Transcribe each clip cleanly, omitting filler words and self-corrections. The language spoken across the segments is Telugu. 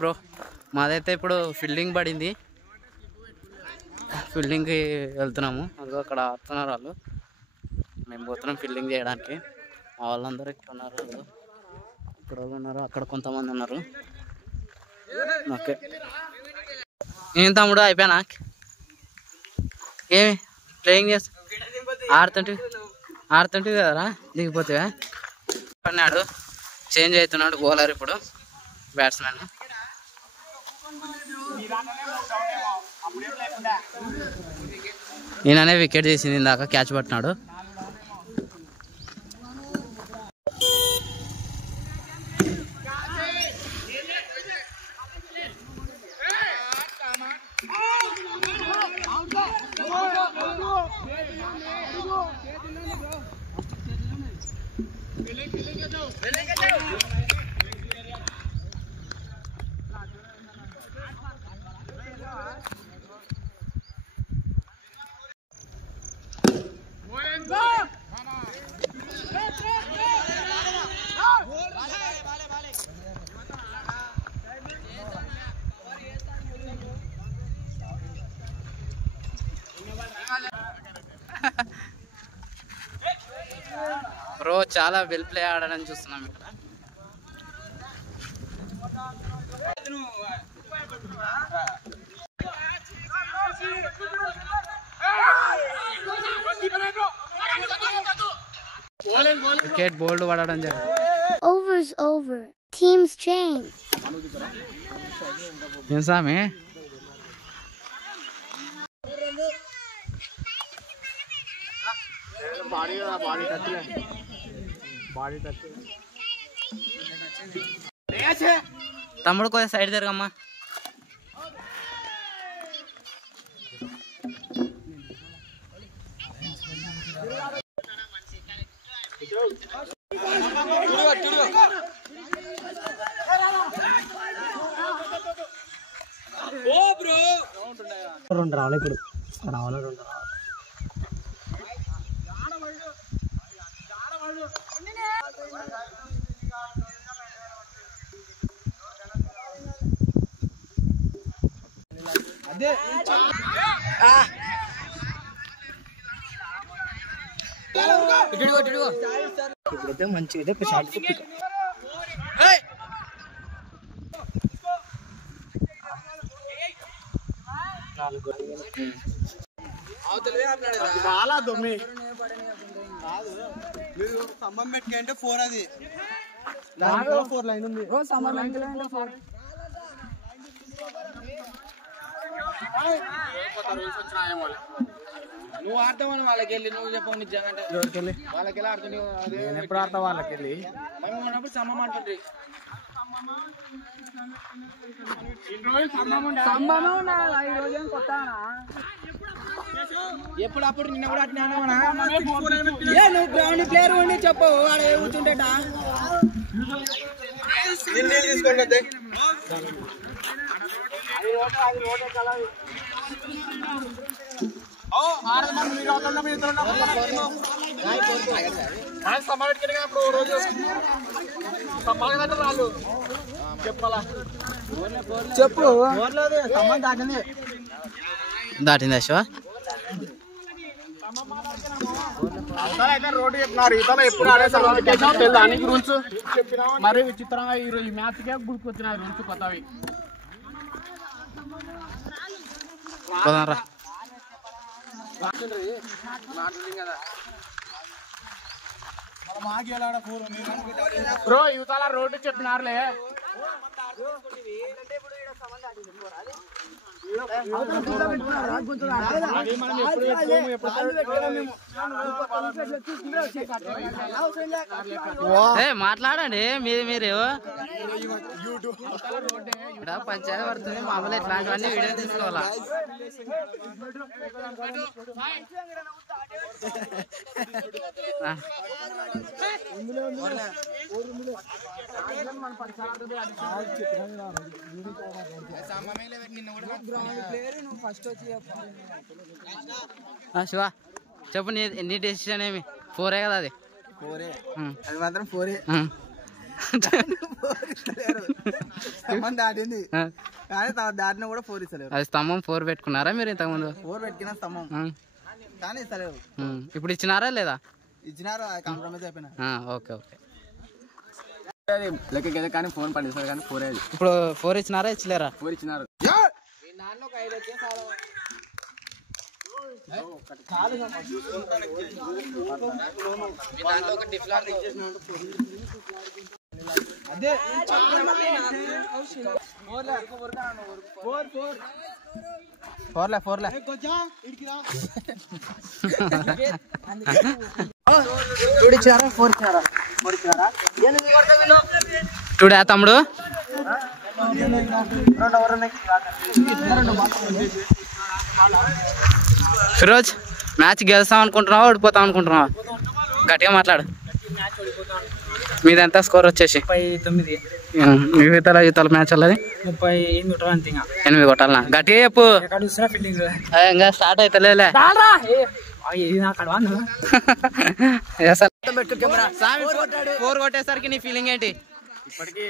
బ్రో మాదైతే ఇప్పుడు ఫీల్డింగ్ పడింది, ఫీల్డింగ్కి వెళ్తున్నాము. అదిగో అక్కడ ఆడుతున్నారు వాళ్ళు, మేము పోతున్నాం ఫీల్డింగ్ చేయడానికి. మా వాళ్ళందరూ ఇక్కడ ఉన్నారు, ఇక్కడ ఉన్నారు, అక్కడ కొంతమంది ఉన్నారు. ఓకే ఏం తమ్ముడు అయిపోయానా? ఏమి ప్లేయింగ్ చేస్తా ఆడుతుంటే కదరా దిగిపోతే అన్నాడు. చేంజ్ అవుతున్నాడు బౌలర్ ఇప్పుడు, బ్యాట్స్మెన్. ఈయననే వికెట్ తీసింది ఇందాక, క్యాచ్ పట్టినాడు. బ్రో చాలా వెల్ ప్లే ఆడని చూస్తున్నాం ఇక్కడ. వికెట్ బోల్డ్ పడడం జరిగింది. Overs over. Teams change. ఏం సామి తమ్ముడు కొంచెం సైడ్ తిరగమ్మా. రెండు రావాలి ఇప్పుడు, రావాలి రెండు రావాలి. ఇప్పుడైతే మంచిగా అయితే షార్ట్ ఫుట్ చాలా దొమ్మి మీరు స్తంభం పెట్టుకుంటే 4 అది 4 లైన్ ఉంది. నువ్వు ఆడతామని వాళ్ళకి వెళ్ళి నువ్వు చెప్పవు నిజంగా వాళ్ళకి వెళ్ళి ఆడుతున్నావు. నేను ఎప్పుడు ఆడతా వాళ్ళకి వెళ్ళి మేము ఉన్నప్పుడు సమ్మం అంటుంది. ఎప్పుడప్పుడు నిన్న కూడా అట్లా నువ్వు గ్రౌండ్ ప్లేయర్ ఉండి చెప్పు ఆడ ఏ కూర్చుంటా తీసుకోండి. చెప్పు దాటింది అశ్వ. రోడ్డు చెప్పినారు ఇతను ఎప్పుడు ఆడేసారు దానికి రూల్స్ చెప్పినా మరి విచిత్రంగా ఈ మ్యాచ్ కే గుర్తుకొచ్చినాయి రూల్స్ కొత్తవి. బ్రో యువతల రోడ్డు చెప్పినారులే. మాట్లాడండి మీరు పంచాయతీ పడుతుంది మామూలు ఇట్లాంటివన్నీ వీడియో తీసుకోవాలా. శివ చెప్పు నీ డెసిషన్ ఏమి? 4 కదా అది? 4 అది మాత్రం 4. స్తంభం దాటింది కానీ దాటిన కూడా 4 ఇస్తలేరు. అది స్తంభం 4 పెట్టుకున్నారా మీరు ఇంతకుముందు? 4 పెట్టిన స్తంభం కానీ ఇస్తలేరు. ఇప్పుడు ఇచ్చినారా లేదా? ఇచ్చినారు, కాంప్రమైజ్ అయిపోయినా. Okay okay. లెక్కకి కానీ ఫోన్ పండిస్తారు కానీ 4 అది. ఇప్పుడు 4 ఇచ్చినారా ఇచ్చలేరా? 4 ఇచ్చినారు. అదే ఫోర్లే ఇచ్చినారా 4 ఇచ్చినారా? చూడా తమ్ముడు ఫిరోజ్, మ్యాచ్ గెలుస్తాం అనుకుంటున్నావా ఓడిపోతాం అనుకుంటున్నావా? గట్టిగా మాట్లాడు. మీది ఎంత స్కోర్ వచ్చేసి? 39. మిగతా యువతల మ్యాచ్ వాళ్ళది 8 కొట్టాలనా? గట్టిగా చెప్పు. ఇంకా స్టార్ట్ అవుతలేలే. 4 కొట్టేసరికి నీ ఫీలింగ్ ఏంటి? ఇప్పటికీ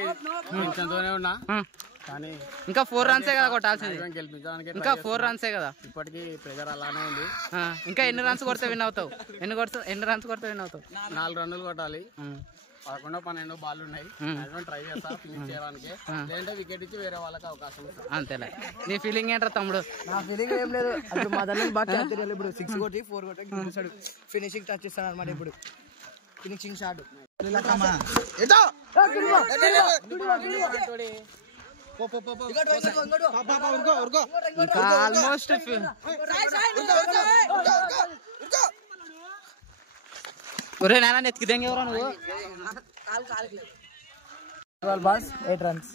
కొంచెంతోనే ఉన్నా కానీ ఇంకా 4 రన్సే కదా కొట్టాల్సింది. గెలిపించడానికి ఇంకా 4 రన్సే కదా. ఇప్పటికీ ప్రెజర్ అలానే ఉంది. ఇంకా ఎన్ని రన్స్ కొడితే విన్ అవుతావు? ఎన్ని రన్స్ కొడితే విన్ అవుతావు? 4 రన్నులు కొట్టాలి. 11-12 బాల్ ఉన్నాయి. ట్రై చేస్తా ఫినిష్ చేయడానికి. లేదంటే వికెట్ ఇచ్చి వేరే వాళ్ళకి అవకాశం ఉంటుంది. అంతేలే. నీ ఫీలింగ్ ఏంట్రా తమ్ముడు? నా ఫీలింగ్ ఏం లేదు. అప్పుడు మా దాన్ని బాగా క్యాప్చర్ చేయాలి. ఇప్పుడు 6 కొట్టి 4 కొట్టి గెలిచాడు. ఫినిషింగ్ టచ్ ఇస్తాడు అనమాట. ఇప్పుడు ఫినిషింగ్ షాట్ ఆల్మోస్ట్ ఒరే నాన్న నెత్తికి దెంగ ఎవరా నువ్వు? 12 balls 8 runs.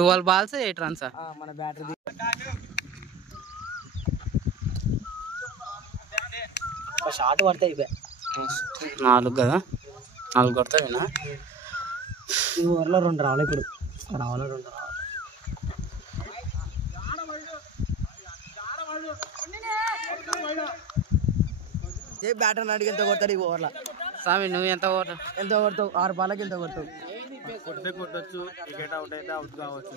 12 balls 8 runs. మన బ్యాటరీ షాట్ పడతాయి. 4 కదా, 4 కొడతా వినా. ఈ ఓవర్లో 2 రావాలి. ఇప్పుడు రావాలి 2 రావాలి. ఏ బ్యాటర్ అడిగి ఎంత కొడతాడు ఈ ఓవర్లో? స్వామి నువ్వు ఎంత కొడతావు? 6 బాల్కి ఎంత కొడతావు? కొడితే కొట్టచ్చు, వికెట్ అవుట్ అయితే అవుట్ కావచ్చు.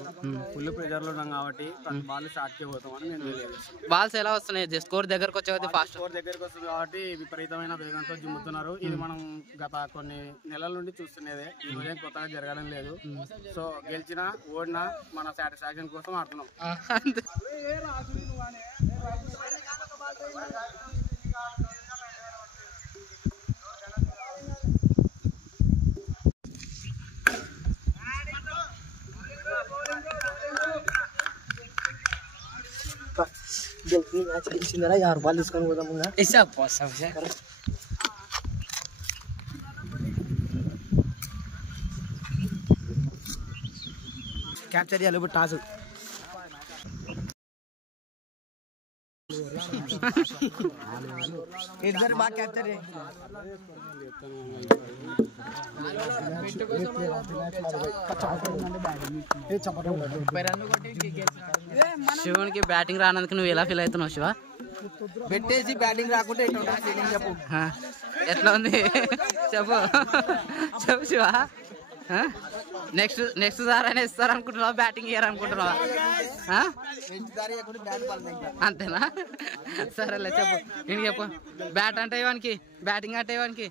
ఫుల్ ప్రెజర్ లో ఉన్నాం కాబట్టి బాల్ స్టార్ట్ కి పోతాం అని నేను తెలియజేస్తాను. బాల్స్ ఎలా వస్తున్నాయి? స్కోర్ దగ్గరకు వచ్చే ఫాస్ట్ స్కోర్ దగ్గరకు వస్తుంది కాబట్టి విపరీతమైన వేగంతో జిమ్ముతున్నారు. ఇది మనం గత కొన్ని నెలల నుండి చూస్తున్నదే. ఈ రోజు కొత్తగా జరగాలని లేదు. సో గెలిచినా ఓడినా మన సాటిస్ఫాక్షన్ కోసం ఆడుతున్నాం. మ్యాచ్ గెలిచిందరా 6 బాల్ తీసుకొని పోదాం. క్యాప్చర్ చేయాలి ఇప్పుడు టాస్. ఇద్దరు బాగా క్యాప్చర్ చేయాలి. శివునికి బ్యాటింగ్ రానందుకు నువ్వు ఎలా ఫీల్ అవుతున్నావు శివ? పెట్టేసి బ్యాటింగ్ రాకుంటే ఫీలింగ్ చెప్పు. ఎట్లా ఉంది చెప్పు చెప్పు శివ. నెక్స్ట్ సార్ అయినా ఇస్తారనుకుంటున్నావా? బ్యాటింగ్ ఇయ్యారనుకుంటున్నావా? అంతేనా? సరేలే చెప్పు. నేను చెప్పు. బ్యాట్ అంటే ఇవానికి, బ్యాటింగ్ అంటే ఇవానికి.